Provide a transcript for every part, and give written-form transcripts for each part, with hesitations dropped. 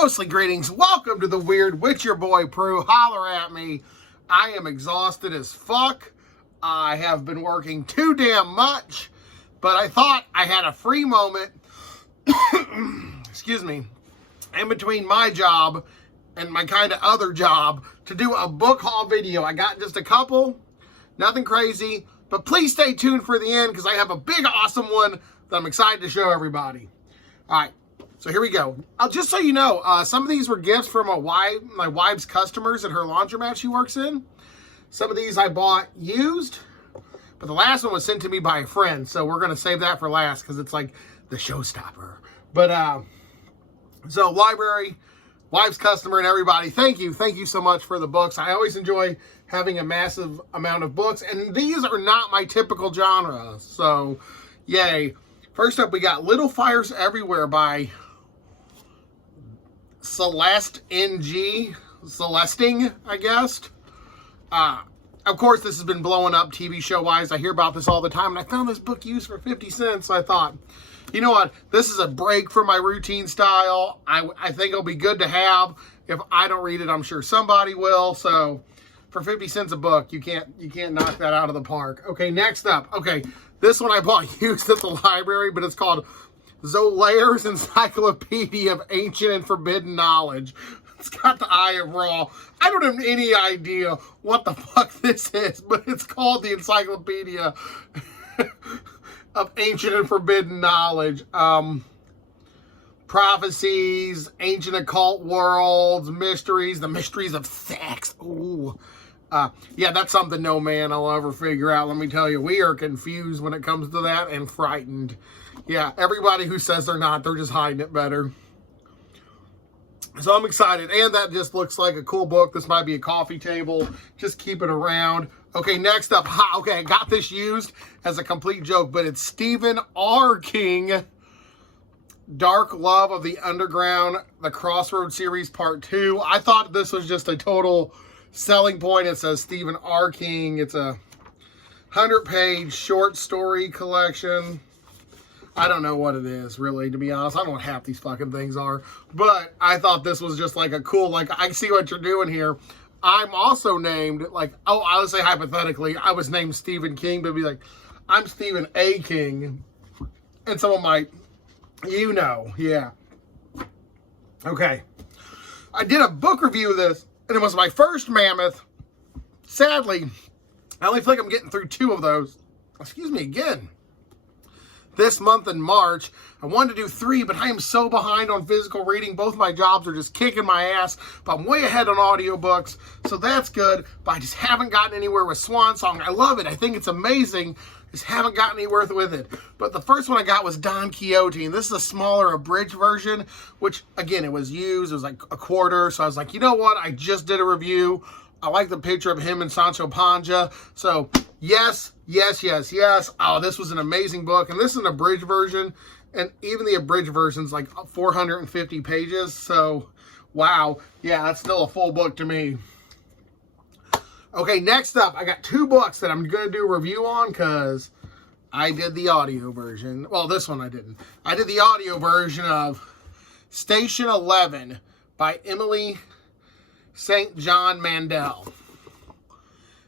Ghostly greetings. Welcome to the Weird with your boy Prue. Holler at me. I am exhausted as fuck. I have been working too damn much, but I thought I had a free moment, excuse me, in between my job and my kind of other job to do a book haul video. I got just a couple, nothing crazy, but please stay tuned for the end because I have a big, awesome one that I'm excited to show everybody. All right. So here we go. Just so you know, some of these were gifts from my wife's customers at her laundromat she works in. Some of these I bought used, but the last one was sent to me by a friend. So we're going to save that for last because it's like the showstopper. But, so library, wife's customer, and everybody, thank you. Thank you so much for the books. I always enjoy having a massive amount of books, and these are not my typical genre. So, yay. First up, we got Little Fires Everywhere by Celesting, I guess. Of course, this has been blowing up TV show-wise. I hear about this all the time, and I found this book used for 50 cents. So I thought, you know what? This is a break from my routine style. I think it'll be good to have. If I don't read it, I'm sure somebody will. So for 50 cents a book, you can't knock that out of the park. Okay, next up. Okay, this one I bought used at the library, but it's called Zolair's Encyclopedia of Ancient and Forbidden Knowledge. It's got the Eye of Ra. I don't have any idea what the fuck this is, but it's called the Encyclopedia of Ancient and Forbidden Knowledge. Prophecies, ancient occult worlds, mysteries, the mysteries of sex. Ooh. Yeah, that's something no man will ever figure out. Let me tell you, we are confused when it comes to that and frightened. Yeah, everybody who says they're not, they're just hiding it better. So I'm excited, and that just looks like a cool book. This might be a coffee table. Just keep it around. Okay, next up. Okay, I got this used as a complete joke, but it's Stephen R. King, Dark Love of the Underground, the Crossroads series part 2. I thought this was just a total selling point. It says Stephen R. King. It's a 100-page short story collection. I don't know what it is, really, to be honest. I don't know what half these fucking things are. But I thought this was just like a cool, like, I see what you're doing here. I'm also named, like, oh, I would say hypothetically, I was named Stephen King, but it'd be like, I'm Stephen A. King. And someone might, you know, yeah. Okay. I did a book review of this, and it was my first mammoth. Sadly, I only feel like I'm getting through 2 of those. Excuse me again. This month in March. I wanted to do 3, but I am so behind on physical reading. Both my jobs are just kicking my ass, but I'm way ahead on audiobooks, so that's good. But I just haven't gotten anywhere with Swan Song. I love it. I think it's amazing. Just haven't gotten anywhere with it. But the first one I got was Don Quixote, and this is a smaller abridged version, which, again, it was used. It was like a quarter, so I was like, you know what? I just did a review. I like the picture of him and Sancho Panza. So, yes, yes, yes, yes. Oh, this was an amazing book. And this is an abridged version. And even the abridged version is like 450 pages. So, wow. Yeah, that's still a full book to me. Okay, next up, I got 2 books that I'm going to do a review on because I did the audio version. Well, this one I didn't. I did the audio version of Station 11 by Emily St. John Mandel.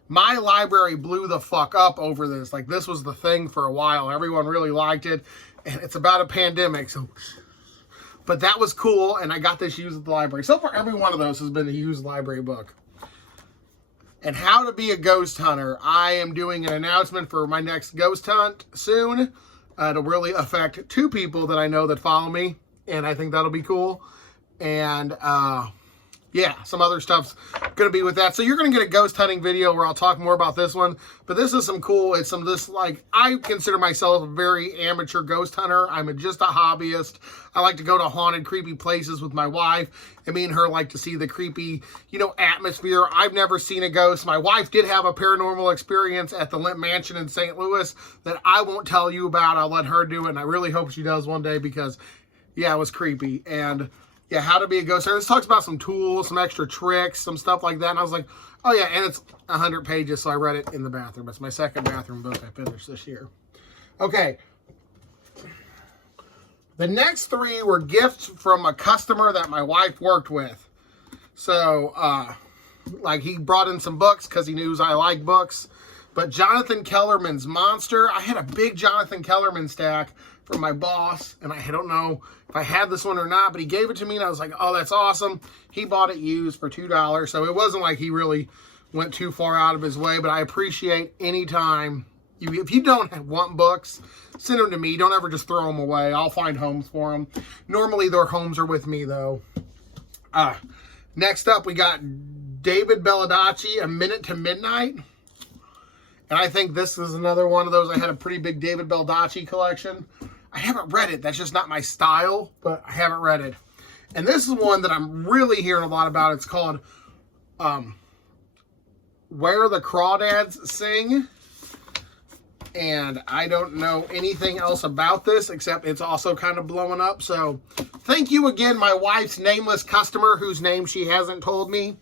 My library blew the fuck up over this. Like, this was the thing for a while. Everyone really liked it. And it's about a pandemic. So, but that was cool. And I got this used at the library. So far, every one of those has been a used library book. And How to Be a Ghost Hunter. I am doing an announcement for my next ghost hunt soon. It'll really affect 2 people that I know that follow me. And I think that'll be cool. And, yeah, some other stuff's going to be with that. So you're going to get a ghost hunting video where I'll talk more about this one. But this is some cool, it's some of this, like, I consider myself a very amateur ghost hunter. I'm just a hobbyist. I like to go to haunted, creepy places with my wife. And me and her like to see the creepy, you know, atmosphere. I've never seen a ghost. My wife did have a paranormal experience at the Limp Mansion in St. Louis that I won't tell you about. I'll let her do it. And I really hope she does one day because, yeah, it was creepy. And yeah, How to Be a Ghost Hunter. This talks about some tools, some extra tricks, some stuff like that. And I was like, oh yeah, and it's 100 pages, so I read it in the bathroom. It's my second bathroom book I finished this year. Okay. The next 3 were gifts from a customer that my wife worked with. So, like he brought in some books because he knew I like books. But Jonathan Kellerman's Monster, I had a big Jonathan Kellerman stack from my boss, and I don't know if I had this one or not, but he gave it to me, and I was like, oh, that's awesome. He bought it used for $2, so it wasn't like he really went too far out of his way, but I appreciate any time. If you don't want books, send them to me. Don't ever just throw them away. I'll find homes for them. Normally, their homes are with me, though. Next up, we got David Baldacci, A Minute to Midnight. And I think this is another one of those. I had a pretty big David Baldacci collection. I haven't read it. That's just not my style, but I haven't read it. And this is one that I'm really hearing a lot about. It's called Where the Crawdads Sing. And I don't know anything else about this, except it's also kind of blowing up. So thank you again, my wife's nameless customer, whose name she hasn't told me.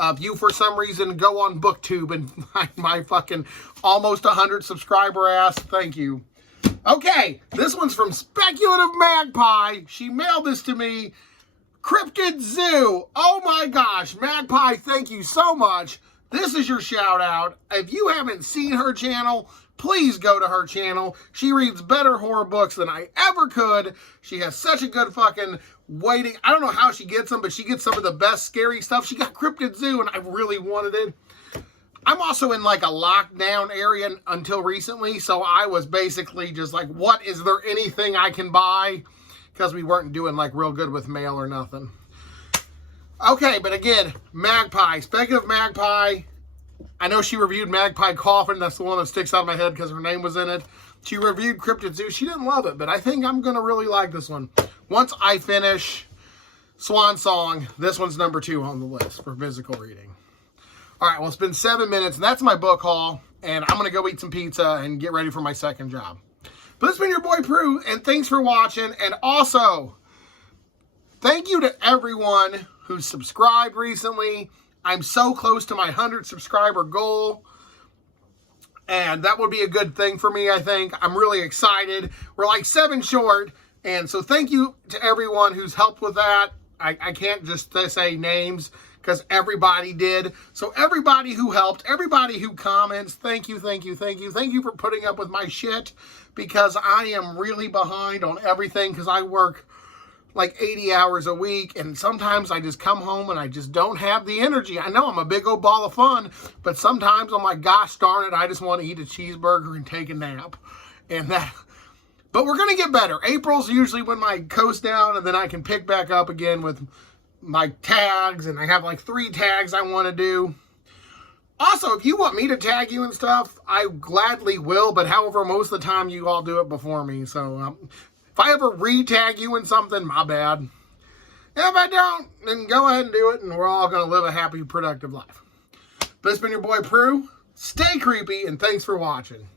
If you, for some reason, go on BookTube and find my fucking almost 100 subscriber ass, thank you. Okay, this one's from Speculative Magpie. She mailed this to me. Cryptid Zoo. Oh my gosh, Magpie, thank you so much. This is your shout out. If you haven't seen her channel, please go to her channel. She reads better horror books than I ever could. She has such a good fucking waiting. I don't know how she gets them, but she gets some of the best scary stuff. She got Cryptid Zoo, and I really wanted it. I'm also in like a lockdown area until recently, so I was basically just like, what, is there anything I can buy? Because we weren't doing like real good with mail or nothing. Okay, but again, Magpie, Speculative Magpie. I know she reviewed Magpie Coffin. That's the one that sticks out of my head because her name was in it. She reviewed Cryptid Zoo. She didn't love it, but I think I'm going to really like this one. Once I finish Swan Song, this one's number 2 on the list for physical reading. All right, well, it's been 7 minutes, and that's my book haul, and I'm going to go eat some pizza and get ready for my second job. But this has been your boy Prue, and thanks for watching. And also, thank you to everyone who's subscribed recently. I'm so close to my 100 subscriber goal, and that would be a good thing for me, I think. I'm really excited. We're like 7 short, and so thank you to everyone who's helped with that. I can't just say names because everybody did. So everybody who helped, everybody who comments, thank you, thank you, thank you. Thank you for putting up with my shit, because I am really behind on everything because I work like 80 hours a week, and sometimes I just come home and I just don't have the energy. I know I'm a big old ball of fun, but sometimes I'm like, gosh darn it, I just want to eat a cheeseburger and take a nap. But we're going to get better. April's usually when my coast down, and then I can pick back up again with my tags, and I have like 3 tags I want to do. Also, if you want me to tag you and stuff, I gladly will, but however, most of the time you all do it before me, so if I ever re-tag you in something, my bad. If I don't, then go ahead and do it, and we're all going to live a happy, productive life. But it's been your boy Prue. Stay creepy, and thanks for watching.